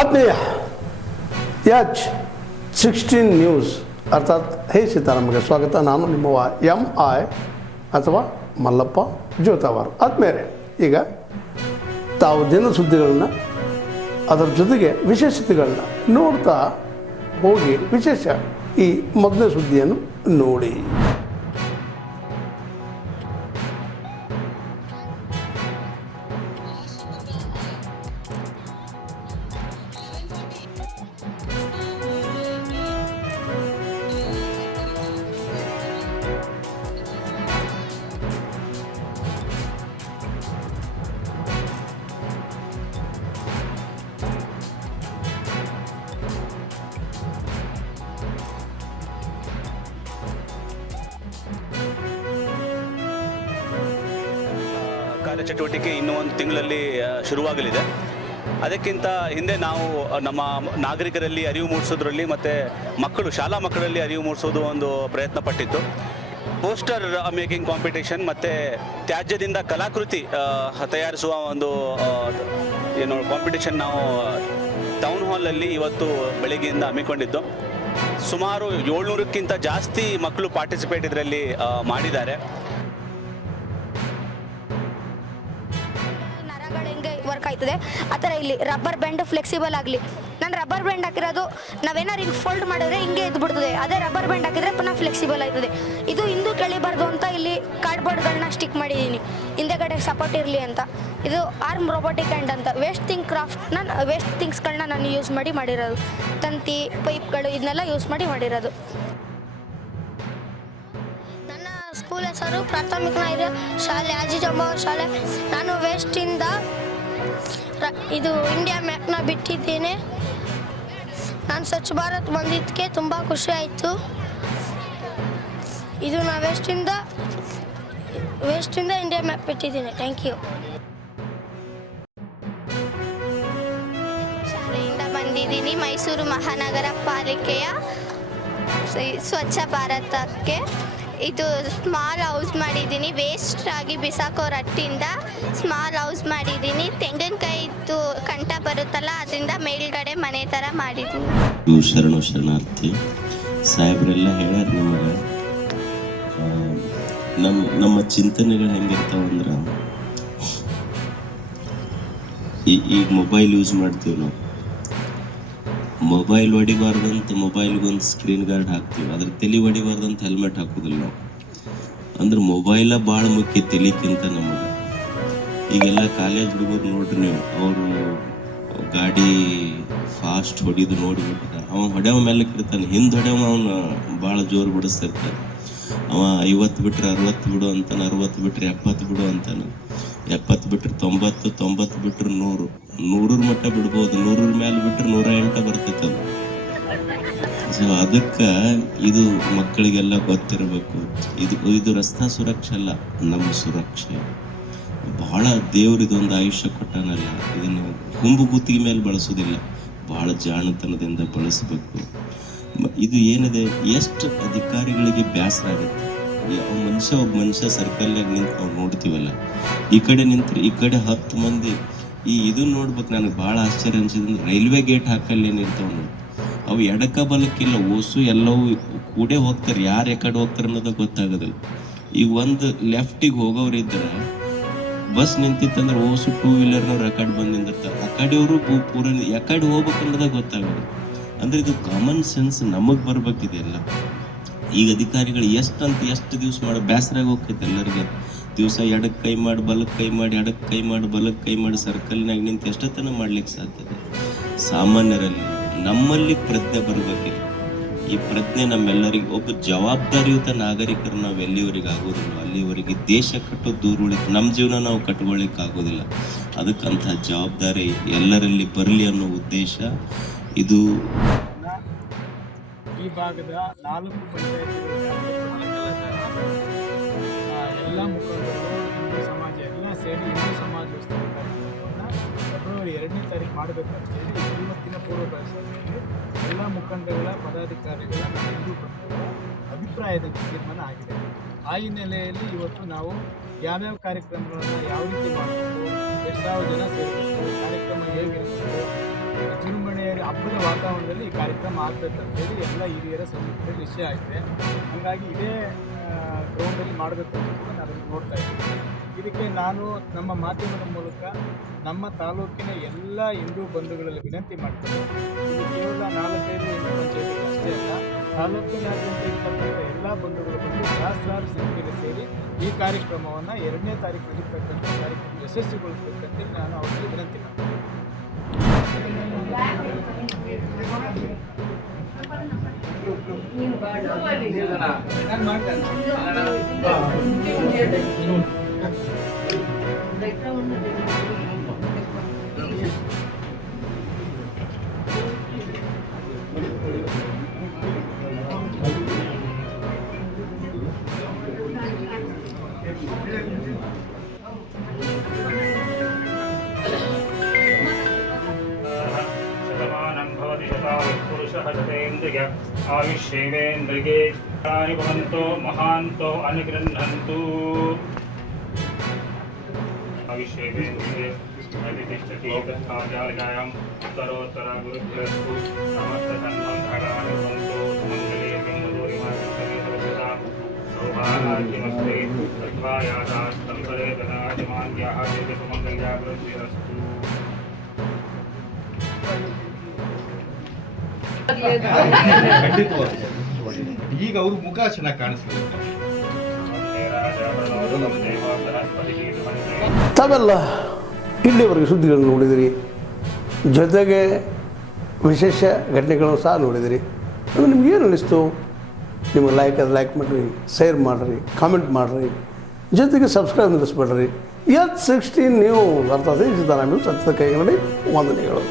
ಆತ್ಮೀಯ H16 news ಅರ್ಥಾತ್ ಹೇ ಸೀತಾರಾಮಗೆ ಸ್ವಾಗತ. ನಾನು ನಿಮ್ಮವ MI ಅಥವಾ ಮಲ್ಲಪ್ಪ ಜೋತಾವಾರ್. ಆದ್ಮೇಲೆ ಈಗ ತಾವು ದಿನ ಸುದ್ದಿಗಳನ್ನ ಅದರ ಜೊತೆಗೆ ವಿಶೇಷತೆಗಳನ್ನ ನೋಡ್ತಾ ಹೋಗಿ ವಿಶೇಷ ಈ ಮೊದಲನೇ ಸುದ್ದಿಯನ್ನು ನೋಡಿ. ಕಾರ್ಯಚಟುವಟಿಕೆ ಇನ್ನೂ ಒಂದು ತಿಂಗಳಲ್ಲಿ ಶುರುವಾಗಲಿದೆ. ಅದಕ್ಕಿಂತ ಹಿಂದೆ ನಾವು ನಮ್ಮ ನಾಗರಿಕರಲ್ಲಿ ಅರಿವು ಮೂಡಿಸೋದ್ರಲ್ಲಿ ಮತ್ತು ಶಾಲಾ ಮಕ್ಕಳಲ್ಲಿ ಅರಿವು ಮೂಡಿಸೋದು ಒಂದು ಪ್ರಯತ್ನ ಪಟ್ಟಿತ್ತು. ಪೋಸ್ಟರ್ ಮೇಕಿಂಗ್ ಕಾಂಪಿಟೇಷನ್ ಮತ್ತು ತ್ಯಾಜ್ಯದಿಂದ ಕಲಾಕೃತಿ ತಯಾರಿಸುವ ಒಂದು ಕಾಂಪಿಟೇಷನ್ ನಾವು ಟೌನ್ ಹಾಲಲ್ಲಿ ಇವತ್ತು ಬೆಳಗ್ಗೆಯಿಂದ ಹಮ್ಮಿಕೊಂಡಿದ್ದು. ಸುಮಾರು 700ಕ್ಕಿಂತ ಜಾಸ್ತಿ ಮಕ್ಕಳು ಪಾರ್ಟಿಸಿಪೇಟ್ ಇದರಲ್ಲಿ ಮಾಡಿದ್ದಾರೆ. ವರ್ಕ್ ಆಯ್ತದೆ ಆ ಥರ ಇಲ್ಲಿ ರಬ್ಬರ್ ಬ್ಯಾಂಡ್ ಫ್ಲೆಕ್ಸಿಬಲ್ ಆಗಲಿ. ನಾನು ರಬ್ಬರ್ ಬ್ಯಾಂಡ್ ಹಾಕಿರೋದು ನಾವೇನಾರು ಹಿಂಗೆ ಫೋಲ್ಡ್ ಮಾಡಿದ್ರೆ ಹಿಂಗೆ ಎದ್ದು ಬಿಡ್ತದೆ. ಅದೇ ರಬ್ಬರ್ ಬ್ಯಾಂಡ್ ಹಾಕಿದ್ರೆ ಪುನಃ ಫ್ಲೆಕ್ಸಿಬಲ್ ಆಯ್ತದೆ. ಇದು ಹಿಂದೂ ಕೆಳಿಬಾರ್ದು ಅಂತ ಇಲ್ಲಿ ಕಾರ್ಡ್ಬೋರ್ಡ್ಗಳನ್ನ ಸ್ಟಿಕ್ ಮಾಡಿದ್ದೀನಿ ಹಿಂದೆಗಡೆ ಸಪೋರ್ಟ್ ಇರಲಿ ಅಂತ. ಇದು ಆರ್ಮ್ ರೋಬೋಟಿಕ್ ಹ್ಯಾಂಡ್ ಅಂತ ವೇಸ್ಟ್ ಥಿಂಗ್ಸ್ಗಳನ್ನ ನಾನು ಯೂಸ್ ಮಾಡಿರೋದು. ತಂತಿ ಪೈಪ್ಗಳು ಇದನ್ನೆಲ್ಲ ಯೂಸ್ ಮಾಡಿರೋದು. ನನ್ನ ಸ್ಕೂಲ್ ಹೆಸರು ಪ್ರಾಥಮಿಕ ಶಾಲೆ ಅಜಿಜಮ್ಮ ಶಾಲೆ. ನಾನು ವೇಸ್ಟಿಂದ ಇದು ಇಂಡಿಯಾ ಮ್ಯಾಪ್ನ ಬಿಟ್ಟಿದ್ದೇನೆ. ನಾನು ಸ್ವಚ್ಛ ಭಾರತ್ ಬಂದಿದ್ದಕ್ಕೆ ತುಂಬ ಖುಷಿ ಆಯಿತು. ಇದು ನಾನು ವೇಸ್ಟಿಂದ ಇಂಡಿಯಾ ಮ್ಯಾಪ್ ಬಿಟ್ಟಿದ್ದೀನಿ. Thank you. ಶಾಲೆಯಿಂದ ಬಂದಿದ್ದೀನಿ ಮೈಸೂರು ಮಹಾನಗರ ಪಾಲಿಕೆಯ ಸ್ವಚ್ಛ ಭಾರತಕ್ಕೆ. ಇದು ಸ್ಮಾಲ್ ಹೌಸ್ ಮಾಡಿದ್ದೀನಿ. ವೇಸ್ಟ್ ಆಗಿ ಬಿಸಾಕೋ ರಟ್ಟಿಂದ ಸ್ಮಾಲ್ ಹೌಸ್ ಮಾಡಿದ್ದೀನಿ. ತೆಂಗಿನಕಾಯಿದು ಕಂಠ ಬರುತ್ತಲ್ಲ ಅದರಿಂದ ಮೇಲ್ಗಡೆ ಮನೆ ಥರ ಮಾಡಿದ್ದೀನಿ. ಶರಣಾರ್ಥಿ ಸಾಹೇಬ್ರೆಲ್ಲ ಹೇಳ್ಯಾರ ನಿಮಗೆ. ನಮ್ಮ ಚಿಂತನೆಗಳು ಹೆಂಗಿರ್ತಾವಂದ್ರೆ, ಈಗ ಮೊಬೈಲ್ ಯೂಸ್ ಮಾಡ್ತೀವಿ ನಾವು. ಮೊಬೈಲ್ ಹೊಡಿಬಾರ್ದಂತ ಮೊಬೈಲ್ಗೊಂದು ಸ್ಕ್ರೀನ್ ಗಾರ್ಡ್ ಹಾಕ್ತೀವಿ, ಅದ್ರ ತಲೆ ಹೊಡಿಬಾರ್ದಂತ ಹೆಲ್ಮೆಟ್ ಹಾಕೋದಿಲ್ಲ ನಾವು. ಅಂದ್ರೆ ಮೊಬೈಲ ಭಾಳ ಮುಖ್ಯ ತಲೆಕ್ಕಿಂತ ನಮಗೆ. ಈಗೆಲ್ಲ ಕಾಲೇಜ್ ಹುಡುಗರು ನೋಡ್ರಿ ನೀವು, ಅವರು ಗಾಡಿ ಫಾಸ್ಟ್ ಹೊಡಿದು ನೋಡಿಬಿಟ್ಟಿರ್ತಾರೆ. ಅವ ಹೊಡೆಯವ ಮೇಲೆ ಇರ್ತಾನೆ, ಹಿಂದೆ ಹೊಡೆಯವ ಅವನು ಭಾಳ ಜೋರು ಬಿಡಿಸ್ತಿರ್ತಾನೆ. ಅವ 50 ಬಿಟ್ರೆ 60 ಬಿಡು ಅಂತಾನೆ, 60 ಬಿಟ್ರೆ 70 ಬಿಡು ಅಂತಾನೆ, 70 ಬಿಟ್ರೆ 90, 90 ಬಿಟ್ರೆ 100, 100 ಮಟ್ಟ ಬಿಡ್ಬೋದು. 100 ಮೇಲೆ ಬಿಟ್ರೆ 108 ಬರ್ತೈತೆ ಅದು. ಸೊ ಅದಕ್ಕೆ ಇದು ಮಕ್ಕಳಿಗೆಲ್ಲ ಗೊತ್ತಿರಬೇಕು. ಇದು ರಸ್ತಾ ಸುರಕ್ಷೆ ಅಲ್ಲ, ನಮ್ಮ ಸುರಕ್ಷೆ. ಭಾಳ ದೇವ್ರು ಇದೊಂದು ಆಯುಷ್ಯ ಕೊಟ್ಟಾನಲ್ಲ, ಇದನ್ನು ಹುಂಬು ಗುತ್ತಿಗೆ ಮೇಲೆ ಬಳಸೋದಿಲ್ಲ, ಭಾಳ ಜಾಣತನದಿಂದ ಬಳಸಬೇಕು. ಇದು ಏನಿದೆ, ಎಷ್ಟು ಅಧಿಕಾರಿಗಳಿಗೆ ಬೇಸರ ಆಗುತ್ತೆ. ಒಬ್ಬ ಮನುಷ್ಯ ಸರ್ಕಲ್ನಾಗ ನಿಂತು ನಾವು ನೋಡ್ತೀವಲ್ಲ, ಈ ಕಡೆ ನಿಂತ್ರೆ ಈ ಕಡೆ 10 ಮಂದಿ ಇದನ್ನ ನೋಡ್ಬೇಕು. ನನಗೆ ಭಾಳ ಆಶ್ಚರ್ಯ ಅನ್ಸಿದ್ರೆ ರೈಲ್ವೆ ಗೇಟ್ ಹಾಕಲ್ಲಿ ಏನಿರ್ತಾವೆ ನೋಡಿ, ಅವು ಎಡಕ ಬಲಕ್ಕಿಲ್ಲ, ಓಸು ಎಲ್ಲವೂ ಕೂಡೇ ಹೋಗ್ತಾರೆ. ಯಾರು ಯಾಕಡೆ ಹೋಗ್ತಾರೆ ಅನ್ನೋದು ಗೊತ್ತಾಗೋದಿಲ್ಲ. ಈಗ ಒಂದು ಲೆಫ್ಟಿಗೆ ಹೋಗೋರಿದ್ರೆ ಬಸ್ ನಿಂತಿತ್ತಂದ್ರೆ ಓಸು 2 ವೀಲರ್ನವ್ರು ಆ ಕಡೆ ಬಂದು ನಿಂದಿರ್ತಾರೆ, ಆ ಕಡೆಯವರು ಪೂರ ಯಾಕಡೆ ಹೋಗ್ಬೇಕು ಅನ್ನೋದ ಗೊತ್ತಾಗೋದು. ಅಂದರೆ ಇದು ಕಾಮನ್ ಸೆನ್ಸ್ ನಮಗೆ ಬರ್ಬೇಕಿದೆಲ್ಲ. ಈಗ ಅಧಿಕಾರಿಗಳು ಎಷ್ಟು ದಿವಸ ಮಾಡೋ ಬೇಸರಾಗಿ ಹೋಗ್ತೈತೆ ಎಲ್ಲರಿಗೆ. ದಿವಸ ಎಡಕ್ಕೆ ಕೈ ಮಾಡಿ ಬಲಕ್ಕೆ ಕೈ ಮಾಡಿ, ಎಡಕ್ಕೆ ಕೈ ಮಾಡಿ ಬಲಕ್ಕೆ ಕೈ ಮಾಡಿ ಸರ್ಕಲ್ನಾಗ ನಿಂತು ಎಷ್ಟೊತ್ತನ ಮಾಡ್ಲಿಕ್ಕೆ ಸಾಧ್ಯತೆ. ಸಾಮಾನ್ಯರಲ್ಲಿ ನಮ್ಮಲ್ಲಿ ಪ್ರಜ್ಞೆ ಬರಬೇಕಿಲ್ಲ. ಈ ಪ್ರಜ್ಞೆ ನಮ್ಮೆಲ್ಲರಿಗೂ, ಒಬ್ಬ ಜವಾಬ್ದಾರಿಯುತ ನಾಗರಿಕರು ನಾವು ಎಲ್ಲಿವರೆಗೆ ಆಗೋದಿಲ್ಲ ಅಲ್ಲಿವರೆಗೆ ದೇಶ ಕಟ್ಟೋ ದೂರ ಉಳಿತು, ನಮ್ಮ ಜೀವನ ನಾವು ಕಟ್ಕೊಳ್ಳಿಕ್ಕೆ ಆಗೋದಿಲ್ಲ. ಅದಕ್ಕಂಥ ಜವಾಬ್ದಾರಿ ಎಲ್ಲರಲ್ಲಿ ಬರಲಿ ಅನ್ನೋ ಉದ್ದೇಶ ಇದು. ಈ ಭಾಗದ 4 ಪಂಚಾಯತಿಗಳ ಎಲ್ಲ ಮುಖಂಡರು, ಹಿಂದೂ ಸಮಾಜ ಎಲ್ಲ ಸೇರಿ ಹಿಂದೂ ಸಮಾಜೋತ್ಸವ ಕಾರ್ಯಕ್ರಮವನ್ನು ಫೆಬ್ರವರಿ 2ನೇ ತಾರೀಕು ಮಾಡಬೇಕಂತ ಹೇಳಿ ಇವತ್ತಿನ ಪೂರ್ವಭಾವಿಯಲ್ಲಿ ಎಲ್ಲ ಮುಖಂಡಗಳ ಪದಾಧಿಕಾರಿಗಳ ಹಿಂದೂ ಬಂಧುಗಳ ಅಭಿಪ್ರಾಯದ ತೀರ್ಮಾನ ಆಗಿದೆ. ಆ ಹಿನ್ನೆಲೆಯಲ್ಲಿ ಇವತ್ತು ನಾವು ಯಾವ್ಯಾವ ಕಾರ್ಯಕ್ರಮಗಳನ್ನು ಯಾವ ರೀತಿ ಮಾಡಬೇಕು, ಎಷ್ಟು ಜನ ಸೇರಬೇಕು, ಕಾರ್ಯಕ್ರಮ ಹೇಗಿರಬೇಕು, ವಿಜೃಂಭಣೆಯ ಹಬ್ಬದ ವಾತಾವರಣದಲ್ಲಿ ಈ ಕಾರ್ಯಕ್ರಮ ಆಗಬೇಕಂತೇಳಿ ಎಲ್ಲ ಹಿರಿಯರ ಸಮ್ಮುಖದಲ್ಲಿ ನಿಶ್ಚಯ ಆಗಿದೆ. ಹಾಗಾಗಿ ಇದೇ ಗ್ರೌಂಡಲ್ಲಿ ಮಾಡಬೇಕು ಅಂತ ಕೂಡ ನಾನು ನೋಡ್ತಾ ಇದ್ದೀನಿ. ಇದಕ್ಕೆ ನಾನು ನಮ್ಮ ಮಾಧ್ಯಮದ ಮೂಲಕ ನಮ್ಮ ತಾಲೂಕಿನ ಎಲ್ಲ ಹಿಂದೂ ಬಂಧುಗಳಲ್ಲಿ ವಿನಂತಿ ಮಾಡ್ತೀನಿ. ಇದು ಕೇವಲ 4-5 ಹಿಂದೂ ಪಂಚಾಯತಿಗಳು ಅಷ್ಟೇ ಅಲ್ಲ, ತಾಲೂಕಿನಾದ್ಯಂತ ಇರ್ತಕ್ಕಂಥ ಎಲ್ಲ ಬಂಧುಗಳು ಬಂದು ಸಹಸ್ರಾರು ಸಂಖ್ಯೆಯಲ್ಲಿ ಸೇರಿ ಈ ಕಾರ್ಯಕ್ರಮವನ್ನು 2ನೇ ತಾರೀಕು ನಡೀತಕ್ಕಂಥ ಕಾರ್ಯಕ್ರಮ ಯಶಸ್ವಿಗೊಳಿಸಬೇಕಂತೇಳಿ ನಾನು ಅವರಿಗೆ ವಿನಂತಿ ಮಾಡ್ತೀನಿ. आयुष्येवेन्द्रिये भवन्तो महान्तो अनुगृह्णन्तु आयुष्येवेन्द्रिये प्रतिष्ठति तथाजायां उत्तरोत्तर गुरुभ्यस्तु समस्तसन्मङ्गलानि भवन्तु सुमङ्गले ब्रह्मदूरिमासदा सौभाग्यमस्ते तत्त्वा यादास्तम्भरे धनादिमान्याः सुमङ्गल्या वृद्धिरस्तु. ಈಗ ಅವ್ರ ಮುಖ ಚೆನ್ನಾಗಿ ಕಾಣಿಸ್ತಾರೆ. ತಾವೆಲ್ಲ ಇಲ್ಲಿವರೆಗೆ ಸುದ್ದಿಗಳನ್ನು ನೋಡಿದಿರಿ, ಜೊತೆಗೆ ವಿಶೇಷ ಘಟನೆಗಳನ್ನು ಸಹ ನೋಡಿದಿರಿ. ಅದು ನಿಮ್ಗೇನು ಅನ್ನಿಸ್ತು? ನಿಮಗೆ ಲೈಕ್ ಮಾಡಿರಿ, ಶೇರ್ ಮಾಡಿರಿ, ಕಾಮೆಂಟ್ ಮಾಡಿರಿ, ಜೊತೆಗೆ ಸಬ್ಸ್ಕ್ರೈಬ್ ನಿಲ್ಲಿಸ್ಬೇಡ್ರಿ. H16 ನ್ಯೂಸ್ ಅರ್ಥಾತ್ ಸತ್ಯದ ಕೈಗನ್ನಡಿ ವಂದನೆಗಳು.